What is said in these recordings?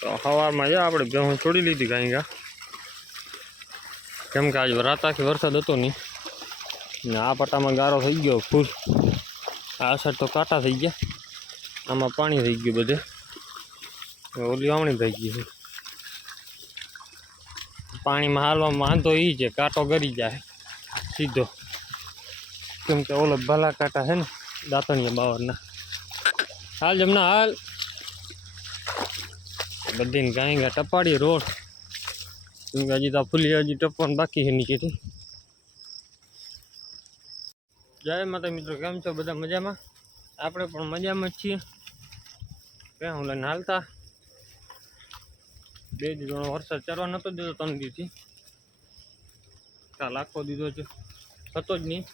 તો સવારમાં જો આપણે ભેહું છોડી લીધી કાંઈ ગા. કેમ કે આજે રાત આખી વરસાદ હતો નહીં. ને આ પટ્ટામાં ગારો થઈ ગયો ફૂલ. આ સાઈડ તો કાંટા થઈ ગયા. આમાં પાણી થઈ ગયું બધે. ઓલી વાવણી થઈ ગઈ છે. પાણીમાં હાલવામાં વાંધો એ છે, કાંટો ગરી જાય. સીધો. કેમ કે ઓલો ભલા કાંટા છે ને, દાંતણીયા બાવરના હાલ જમના, હાલ. બધીને ગાય ટપાડી રોડ. હજી તો ફૂલી હજી ટપવાનું બાકી છે નીચેથી. જય માતા મિત્રો, કેમ છો? બધા મજામાં? આપણે પણ મજામાં જ છીએ. ક્યાં હું લઈને હાલતા? બે દીધો વરસાદ ચરવા નહોતો દીધો, ત્રણ દીધી કાલ આખો દીધો છે. હતો જ નહીં.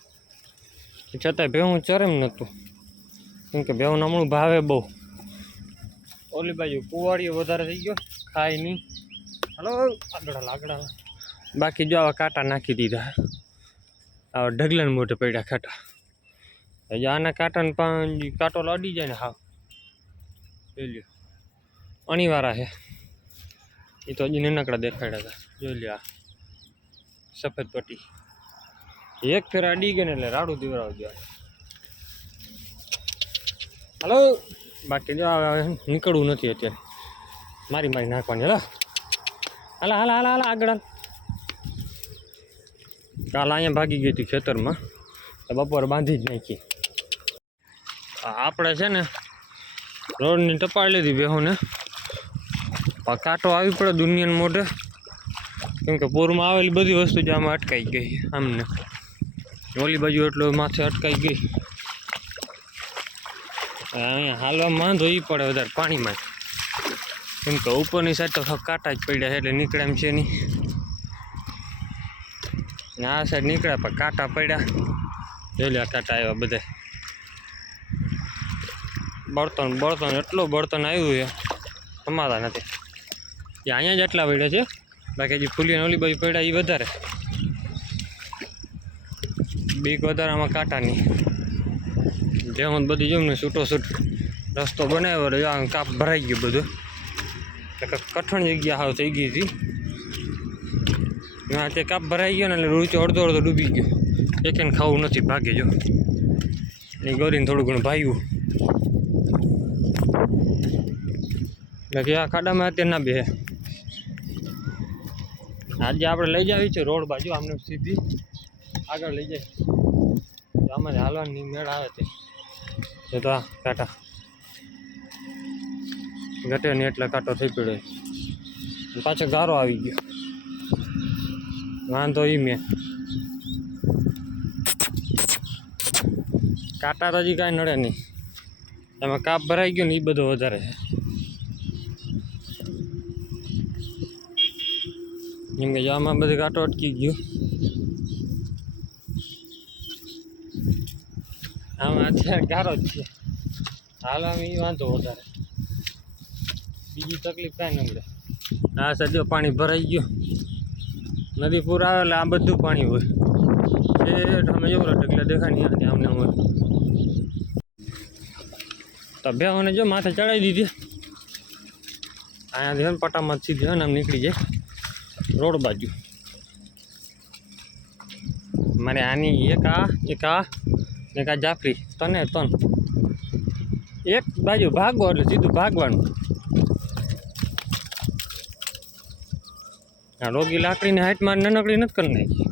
છતાંય ભેહું ચરેમ નહોતું કેમ કે ભેહું હમણું ભાવે બહુ. ઓલી બાજુ કુવાડીઓ વધારે થઈ ગયો. ખાય નહીં. હલો, આગળ આગળ બાકી જો આવા કાંટા નાખી દીધા. આવા ઢગલાને મોઢે પડ્યા કાંટા હજી આના કાંટાને પણ કાંટો અડી જાય ને હાવ. જોઈ લ્યો. અણીવાળા છે. એ તો હજી નાનકડા દેખાડ્યા હતા. જોઈ લ્યો આ. સફેદ પટ્ટી. એક ફેર અડી ગઈ ને એટલે રાડું દીવડાવજો હલો. બાકી જો નીકળવું નથી અત્યારે. મારી મારી નાખવાની, હલા. હાલા હાલા હાલા હાલા, આગળ. કાલ અહીંયા ભાગી ગઈ હતી ખેતરમાં. બપોર બાંધી જ નાખી. આપણે છે ને, રોડની ટપાળ લીધી બેહોને. કાંટો આવી પડે દુનિયાને મોઢે. કેમ કે પૂરમાં આવેલી બધી વસ્તુ જ આમાં અટકાઈ ગઈ આમને. ઓલી બાજુ એટલો માથે અટકાઈ ગઈ. અહીંયા હાલવામાં વાંધો એ પડે વધારે પાણીમાં. કેમ કે ઉપરની સાઈડ તો કાંટા જ પડ્યા છે, એટલે નીકળે એમ છે નહીં. આ સાઈડ નીકળ્યા પણ કાંટા પડ્યા. જોઈ કાંટા આવ્યા બધા. બળતણ બળતણ, એટલું બળતણ આવ્યું છે. સમાતા નથી. એ અહીંયા જ એટલા પડ્યા છે. બાકી હજી ફૂલી ઓલી બાજુ પડ્યા એ વધારે. બીક વધારે આમાં કાંટાની. જેવું બધી જોઉં ને છૂટો છૂટ રસ્તો બનાવ્યો એટલે આ કાપ ભરાઈ ગયું બધું. એટલે કઠણ જગ્યા હાવ થઈ ગઈ હતી. એમાં તે કાપ ભરાઈ ગયો ને એટલે રૂચો અડધો અડધો ડૂબી ગયો. એકેને ખાવું નથી ભાગે, જો. એ ગોરીને થોડું ઘણું ભાગ્યું બાકી આ ખાડામાં અત્યારે ના બે આજે આપણે લઈ જાવી છે રોડ બાજુ, આમને સીધી આગળ લઈ જાય. અમારે હાલવાની મેળ આવે તે. એ તો આ, કાંટા. ઘટે ને એટલે કાંટો થઈ પડ્યો પાછો ગારો આવી ગયો. વાંધો ઈ મેં. કાંટા તો હજી કાંઈ નડે નહીં. એમાં કાપ ભરાઈ ગયો ને એ બધો વધારે છે. જેમ કે જવામાં બધી કાંટો અટકી ગયો. આમાં અત્યારે ગારો જ છે. હાલવામાં એ વાંધો વધારે. બીજી તકલીફ કાંઈ ન મળે. આ સદ્યો પાણી ભરાઈ ગયું. નદી પૂર આવે એટલે આ બધું પાણી હોય. એ અમે જવું એટલે દેખાય નહીં અમને હોય તો બેહોને જો માથે ચડાવી દીધી. અહીંયા ધ્યાન પટામાં સીધી હોય ને આમ નીકળી જાય. રોડ બાજુ. મારે આની એક આ એક આ. આ જાફરી, તને તન. એક બાજુ ભાગો એટલે સીધું ભાગવાનું. આ રોગી લાકડીની હાઈટમાં નાનકડી નથી કરી નાખી.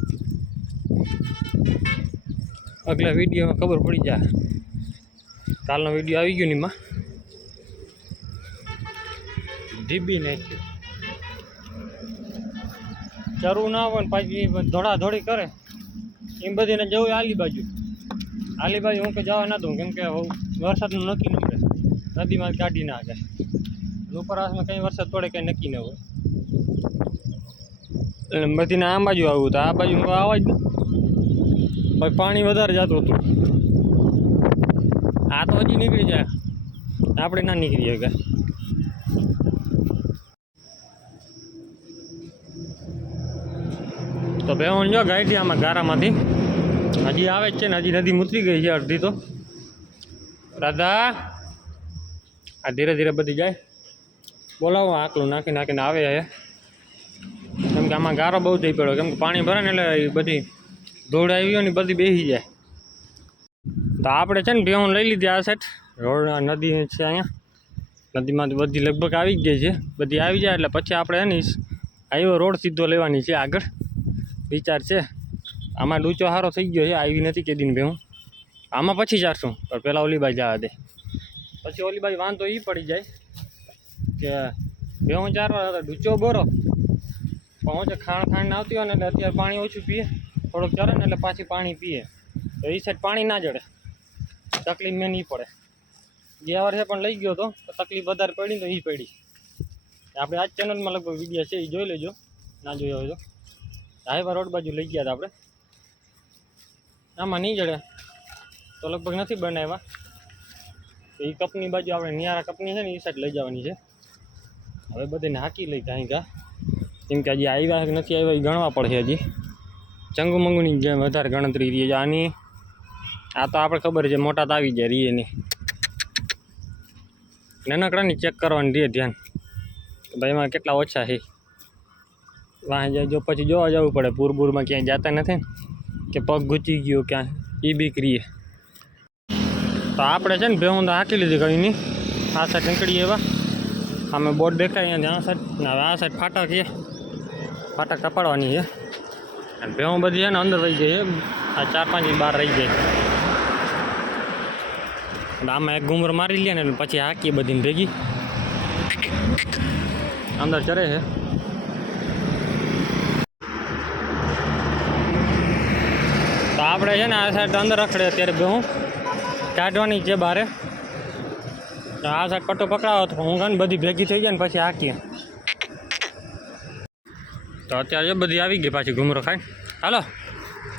આગલા વિડીયોમાં ખબર પડી જાય કાલનો વીડિયો આવી ગયો ને એમાં? ઢીબી નાખ્યું. ચરવું ના હોય ને પાછી ધોળા ધોળી કરે. એમ બધીને જવું આલી બાજુ. આલી બાજુ હું કે જવા ના દઉં, કેમ કે વરસાદનું નક્કી ન મળે નદીમાં કાઢી નાખે ઉપરવાસમાં કંઈ વરસાદ પડે કંઈ નક્કી ન હોય. એટલે બધીને આ બાજુ આવું તો આ બાજુ આવા જ પછી પાણી વધારે જતું હતું. આ તો હજી નીકળી જાય. આપણે ના નીકળી શકે તો બેહોન જો ગાઈડી આમાં ગારામાંથી. હજી આવે જ છે ને, હજી નદી મૂતરી ગઈ છે અડધી તો. રાધા, આ ધીરે ધીરે બધી જાય. બોલાવો આકલું નાખી નાખીને આવે છે. કેમ કે આમાં ગારો બહુ થઈ પડ્યો, કેમ કે પાણી ભરે ને એટલે એ બધી ધૂળ આવી હોય ને બધી બેસી જાય. તો આપણે છે ને ભેહું લઈ લીધી આ સેટ રોડ નદી છે અહીંયા. નદીમાં બધી લગભગ આવી ગઈ છે. બધી આવી જાય એટલે પછી આપણે એની આવ્યો રોડ સીધો લેવાની છે આગળ. વિચાર છે. આમાં ડૂચો સારો થઈ ગયો છે, આવી નથી કે દિન ભેહું. આમાં પછી ચારશું પણ પહેલાં ઓલી બાઈ જવા દે. પછી ઓલી બાઈ વાંધો એ પડી જાય કે ભેહું ચારવા હતા, ડૂચો બોરો. પણ હું છે ખાણ ખાંડ આવતી હોય ને એટલે અત્યારે પાણી ઓછું પીએ. થોડુંક ચરે ને એટલે પાછી પાણી પીએ. તો એ સાઈડ પાણી ના જડે. તકલીફ મેં નહીં પડે. ગયા વર્ષે પણ લઈ ગયો હતો તકલીફ વધારે પડી તો એ પડી. આપણે આ ચેનલમાં લગભગ વીડિયો છે એ જોઈ લેજો. ના જોયો હોય તો. હાઈવા રોડ બાજુ લઈ ગયા હતા આપણે. આમાં નહીં જડે. તો લગભગ નથી બનાવ્યા. તો એ કપની બાજુ આપણે નિયારા કપની છે ને એ સાઈડ લઈ જવાની છે. હવે બધાને હાકી લઈ કાંઈ કા કેમ કે હજી આવ્યા કે નથી આવ્યા એ ગણવા પડશે હજી. ચંગુ મંગુની જેમ વધારે ગણતરી રહી છે. આની આ તો આપણે ખબર છે મોટા તો આવી જાય રીએ એની. નાનકડાની ચેક કરવાની રહે ધ્યાન. ભાઈ એમાં કેટલા ઓછા છે. વાહ જાય જો પછી જોવા જવું પડે. પૂર બૂરમાં ક્યાંય જતા નથી ને. કે પગ ગુચી ગયો ક્યાં? એ બીક કરીએ. તો આપણે છે ને ભેહું તો હાંકી લીધી નહીં આ સાઈડ નીકળીએ એવા અમે બોટ દેખાય અહીંયા આ સાઈડ ને હવે આ સાઈડ ફાટક છે. ફાટક કપાડવાની છે. અને ભેહું બધી છે ને અંદર રહી જાય આ ચાર પાંચ બહાર રહી જાય આમાં એક ઘૂમર મારી લે ને પછી હાકી બધી ભેગી. અંદર ચરે છે. આપણે છે ને આ સાઈડ અંદર રખડે અત્યારે ભેહું કાઢવાની છે બારે. આ સાઈડ પટ્ટો પકડાવો તો હું ને બધી ભેગી થઈ જાય ને પછી હાકીએ. તો અત્યારે જો બધી આવી ગઈ પાછી ઘૂમરો ખાઈ. હાલો.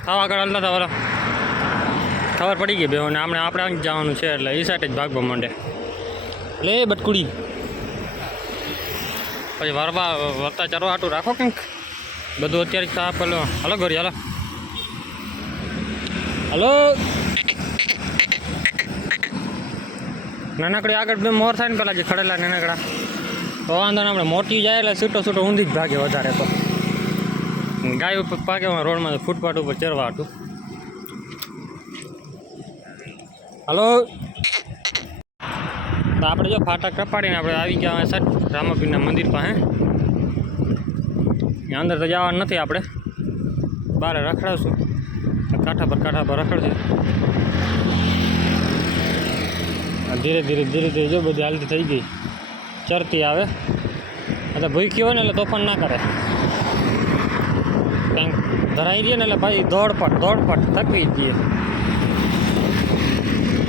આવો આગળ હાલતા હતા હાલો. ખબર પડી ગઈ બેહોને. આપણે આપણે જવાનું છે એટલે એ સાઈડ જ ભાગવા માંડે. લે બટકુડી. પછી વરવા વરતા ચરવા હાટું રાખો કંઈક. બધું અત્યારે પેલો હાલો ઘરે, હાલો. હલો? નાનકડી આગળ બે મોર થાય ને પેલા જે ખડેલા નાનકડા. તો વાંધો ને, આપણે મોટી જાય એટલે છૂટો છૂટો ઊંધી જ ભાગે વધારે તો. ગાય ઉપર પાકે રોડમાં ફૂટપાથ ઉપર ચરવા હતું હલો? તો આપણે જો ફાટક કપાડીને આપણે આવી ગયા સર રામાપીરના મંદિર પાસે અંદર તો જવાનું નથી આપણે. બહાર રખડાવશું. કાંઠા પર કાંઠા પર રખડશે ધીરે ધીરે ધીરે ધીરે જો બધી હાલતી થઈ ગઈ. ચરતી આવે. એટલે ભૂખી હોય ને એટલે તોફાન ના કરે. કંઈક ધરાઈ રહીએ ને એટલે ભાઈ દોડપટ દોડપટ થકી જઈએ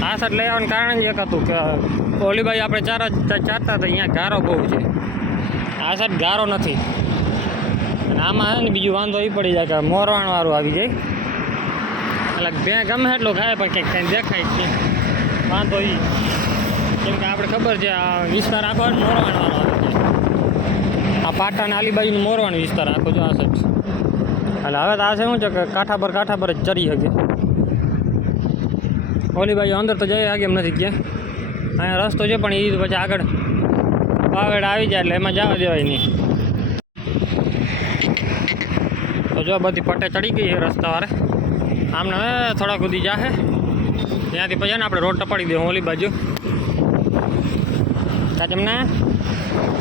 આ સાઈડ લઈ આવવાનું કારણ જ એક હતું કે ઓલીબાઈ આપણે ચાર ચારતા હતા અહીંયા ગારો બહુ છે. આ સાઈડ ગારો નથી. અને આમાં ને બીજું વાંધો એ પડી જાય કે મોરવાણવાળું આવી જાય. એટલે બે ગમે એટલું ખાય, પણ કંઈક કંઈ દેખાય છે વાંધો એ કેમ કે આપણે ખબર છે, આ વિસ્તાર આખો મોરવાણવાળો આવે છે. આ પાટા ને આલીબાઈનો મોરવાણ વિસ્તાર આખો જો આ સાઈડ એટલે હવે તો આ છે શું છે, કે કાંઠા પર કાંઠા પર જ ચરી શકે ઓલીબાઈ અંદર તો જઈ આગે એમ નથી ગયા અહીંયા રસ્તો છે, પણ એ પછી આગળ પાવેડ આવી જાય, એટલે એમાં જવા દેવાય નહીં. તો જો બધી પટ્ટે ચડી ગઈ છે રસ્તા વાળે આમને હવે થોડા કૂદી જાહે. ત્યાંથી પછી ને આપણે રોડ ટપાડી દઈએ ઓલી બાજુ. તમને?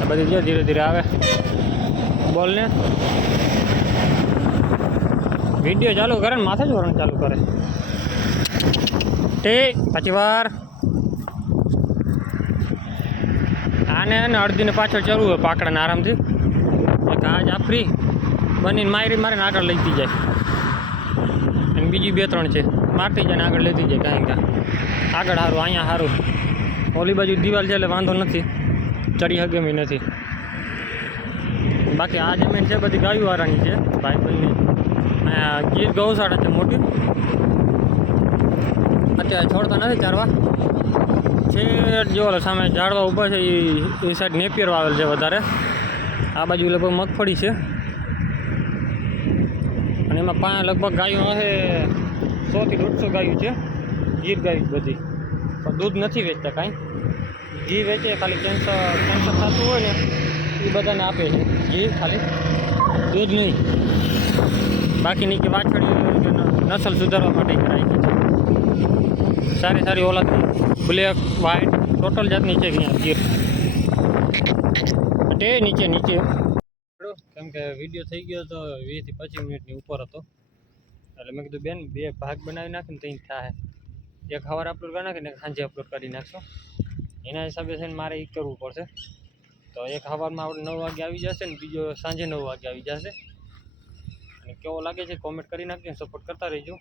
બધી જો ધીરે ધીરે આવે. બોલ ને વીડિયો ચાલુ કરે ને માથે જ વરણ ચાલુ કરે. તે પછી વાર. આને ને અડધીને પાછળ ચડવું હોય પાકડાને આરામથી. આજ આ જાફરી બનીને મારી મારીને આગળ લઈતી જાય. અને બીજી બે ત્રણ છે. મારતી જાય આગળ લેતી જાય કાંઈ કાં આગળ સારું અહીંયા સારું ઓલી બાજુ દિવાલ છે એટલે વાંધો નથી. ચડી હગેમી નથી. બાકી આ જમીન છે બધી ગાયું વાળાની છે અહીંયા ગીર ગૌશાળા છે મોટી. અત્યારે છોડતા નથી ચારવા. છે જો સામે ઝાડવા ઊભા છે એ સાઈડ નેપિયર વાવેલ છે વધારે. આ બાજુ લગભગ મગફળી છે. એમાં પા લગભગ ગાયો હશે, સોથી દોઢસો ગાયું છે. ગીર ગાયું બધી. પણ દૂધ નથી વેચતા કાંઈ. ઘી વેચે, ખાલી કેન્સર કેન્સર થતું હોય ને, એ બધાને આપે છે. ઘી ખાલી. દૂધ નહીં. બાકીની કે વાછડી નસલ સુધારવા માટે કરાય છે. સારી સારી ઓલાદ બ્લેક વ્હાઈટ ટોટલ જાતની છે અહીંયા ગીર તે નીચે નીચે. કે વીડિયો થઈ ગયો તો વીસથી પચીસ મિનિટની ઉપર હતો. એટલે મેં કીધું, બેન, બે ભાગ બનાવી નાખીને ત્યાં થાય. એક સવારે અપલોડ કરી નાખીને સાંજે અપલોડ કરી નાખશો. એના હિસાબે છે ને મારે એ કરવું પડશે. તો એક સવારમાં આપણે નવ વાગે આવી જશે ને બીજો સાંજે નવ વાગે આવી જશે. અને કેવો લાગે છે કોમેન્ટ કરી નાખજો સપોર્ટ કરતા રહેજો.